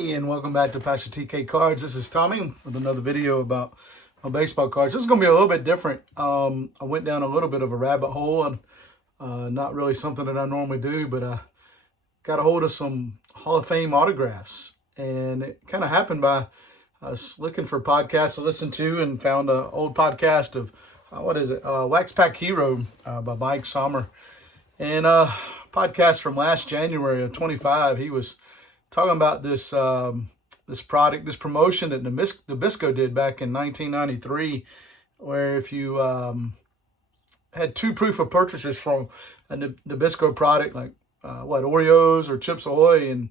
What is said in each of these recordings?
Hey, and welcome back to Pastor TK Cards. This is Tommy with another video about my baseball cards. This is going to be a little bit different. I went down a little bit of a rabbit hole, and not really something that I normally do, but I got a hold of some Hall of Fame autographs. And it kind of happened by I was looking for podcasts to listen to and found an old podcast of, Wax Pack Hero by Mike Sommer. And podcast from last January of 25, he was talking about this this product, this promotion that Nabisco did back in 1993, where if you had two proof of purchases from a Nabisco product, like Oreos or Chips Ahoy, and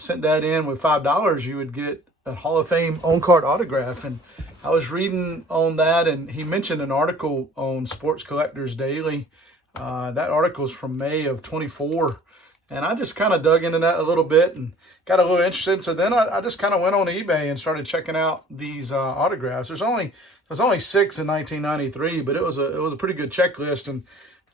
sent that in with $5, you would get a Hall of Fame on-card autograph. And I was reading on that, and he mentioned an article on Sports Collectors Daily. That article is from May of 24. And I just kind of dug into that a little bit and got a little interested. So then I just kind of went on eBay and started checking out these autographs. There's only 6 in 1993, but it was a pretty good checklist. And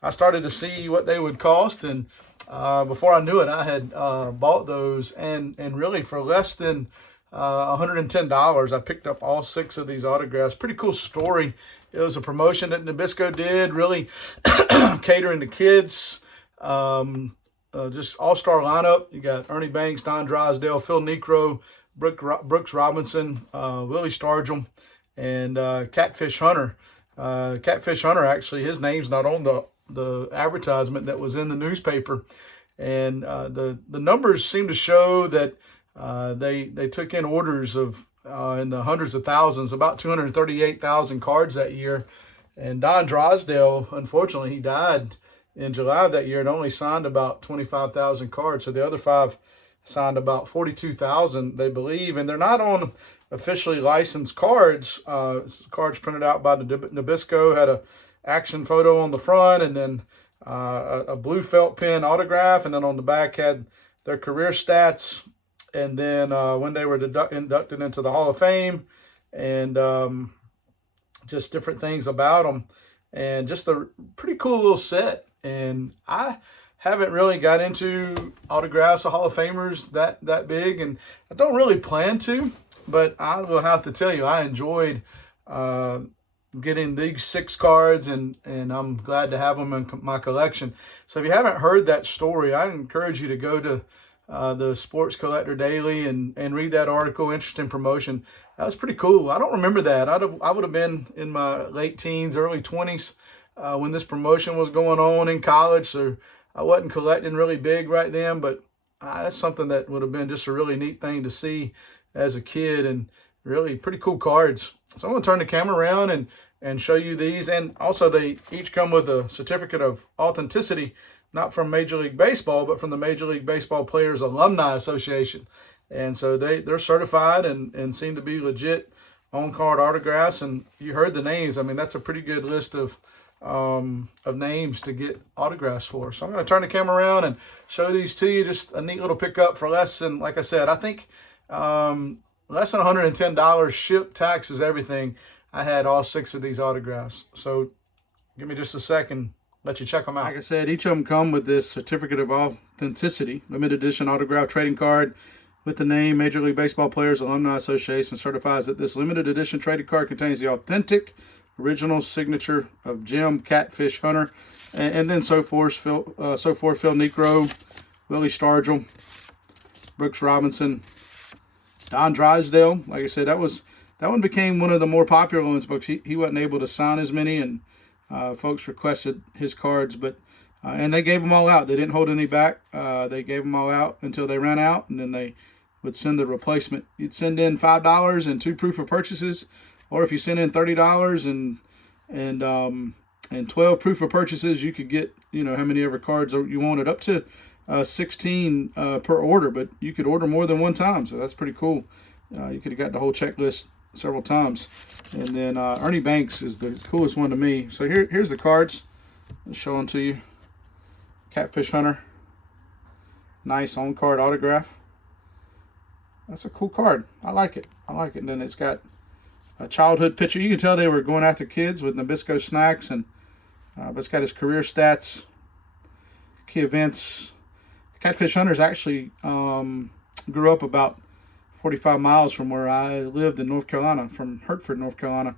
I started to see what they would cost. And before I knew it, I had bought those. And really for less than $110, I picked up all 6 of these autographs. Pretty cool story. It was a promotion that Nabisco did, really catering to kids. Just all-star lineup. You got Ernie Banks, Don Drysdale, Phil Necro, Brooks Robinson, Willie Stargell, and Catfish Hunter. Catfish Hunter, actually, his name's not on the advertisement that was in the newspaper. And the numbers seem to show that they took in orders of in the hundreds of thousands, about 238,000 cards that year. And Don Drysdale, unfortunately, he died in July of that year and only signed about 25,000 cards. So the other 5 signed about 42,000, they believe. And they're not on officially licensed cards. Cards printed out by the Nabisco, had a action photo on the front, and then a blue felt pen autograph. And then on the back had their career stats. And then when they were inducted into the Hall of Fame, and just different things about them. And just a pretty cool little set. And I haven't really got into autographs of Hall of Famers that big, and I don't really plan to, but I will have to tell you, I enjoyed getting these 6 cards, and I'm glad to have them in my collection. So if you haven't heard that story, I encourage you to go to the Sports Collector Daily and read that article. Interesting promotion. That was pretty cool. I don't remember that. I would have been in my late teens, early 20s when this promotion was going on in college. So I wasn't collecting really big right then, but that's something that would have been just a really neat thing to see as a kid, and really pretty cool cards. So I'm going to turn the camera around and show you these. And also they each come with a certificate of authenticity, not from Major League Baseball, but from the Major League Baseball Players Alumni Association. And so they're certified and seem to be legit on-card autographs. And you heard the names. I mean, that's a pretty good list of names to get autographs for. So I'm going to turn the camera around and show these to you. Just a neat little pickup for less than, like I said, I think less than $110, ship, taxes, everything. I had all 6 of these autographs. So give me just a second. Let you check them out. Like I said, each of them come with this certificate of authenticity, limited edition autograph trading card with the name Major League Baseball Players Alumni Association. Certifies that this limited edition traded card contains the authentic original signature of Jim Catfish Hunter, and then so forth. Phil Necro, Willie Stargell, Brooks Robinson, Don Drysdale. Like I said, that one became one of the more popular ones because he wasn't able to sign as many, and folks requested his cards, but and they gave them all out. They didn't hold any back. They gave them all out until they ran out, and then they would send the replacement. You'd send in $5 and 2 proof of purchases, or if you send in $30 and 12 proof of purchases, you could get how many ever cards you wanted, up to 16 per order. But you could order more than one time, so that's pretty cool. You could have got the whole checklist several times. And then Ernie Banks is the coolest one to me. So here's the cards. I'll show them to you. Catfish Hunter. Nice on-card autograph. That's a cool card. I like it. And then it's got a childhood picture. You can tell they were going after kids with Nabisco snacks, and but it's got his career stats, key events. Catfish Hunters actually grew up about 45 miles from where I lived in North Carolina, from Hertford, North Carolina.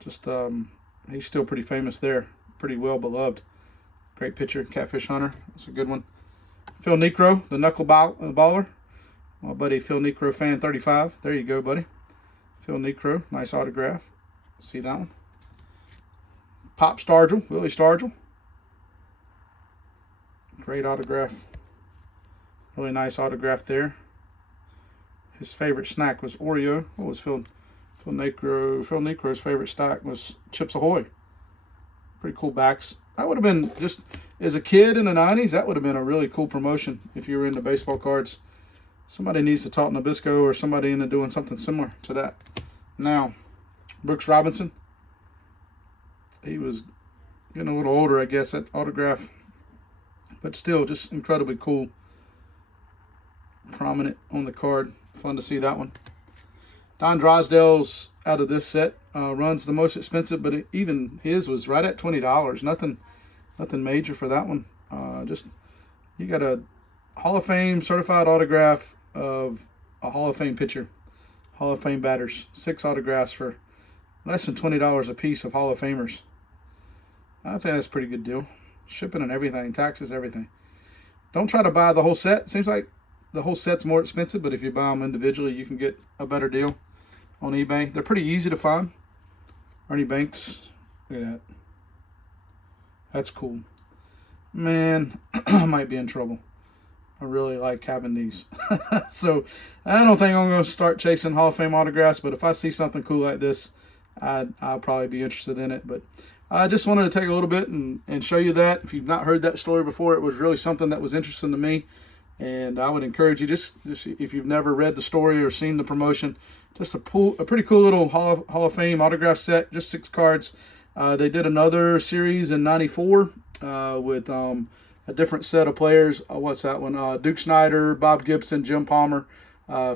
Just he's still pretty famous there, pretty well beloved. Great pitcher, catfish hunter. That's a good one. Phil Necro, the knuckle baller. My buddy Phil Necro, fan 35. There you go, buddy. Phil Necro, nice autograph. See that one? Pop Stargell, Willie Stargell. Great autograph. Really nice autograph there. His favorite snack was Oreo. What was Phil Necro's favorite snack was Chips Ahoy. Pretty cool backs. That would have been, just as a kid in the 90s, that would have been a really cool promotion if you were into baseball cards. Somebody needs to talk Nabisco or somebody into doing something similar to that. Now, Brooks Robinson. He was getting a little older, I guess, that autograph. But still, just incredibly cool. Prominent on the card. Fun to see that one. Don Drysdale's out of this set. Runs the most expensive, but even his was right at $20. Nothing major for that one. Just, you got a Hall of Fame certified autograph of a Hall of Fame pitcher. Hall of Fame batters. 6 autographs for less than $20 a piece of Hall of Famers. I think that's a pretty good deal. Shipping and everything, taxes, everything. Don't try to buy the whole set. Seems like the whole set's more expensive, but if you buy them individually, you can get a better deal on eBay. They're pretty easy to find. Ernie Banks, look at that. That's cool. Man, I might be in trouble. I really like having these. So I don't think I'm going to start chasing Hall of Fame autographs, but if I see something cool like this, I'll probably be interested in it. But I just wanted to take a little bit and show you that. If you've not heard that story before, it was really something that was interesting to me. And I would encourage you, just if you've never read the story or seen the promotion, just a pretty cool little Hall of Fame autograph set, just 6 cards. They did another series in '94 with a different set of players. What's that one? Duke Snyder, Bob Gibson, Jim Palmer,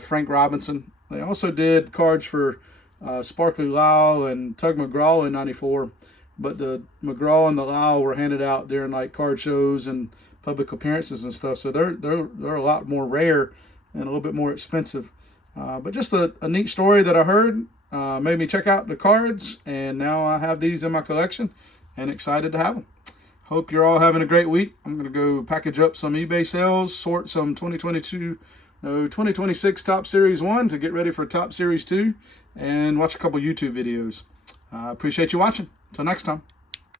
Frank Robinson. They also did cards for Sparkly Lyle and Tug McGraw in '94. But the McGraw and the Lyle were handed out during like card shows and public appearances and stuff. So they're a lot more rare and a little bit more expensive. But just a neat story that I heard. Made me check out the cards, and now I have these in my collection and excited to have them. Hope you're all having a great week. I'm going to go package up some eBay sales, sort some 2026 Top Series 1 to get ready for Top Series 2, and watch a couple YouTube videos. I appreciate you watching. Until next time.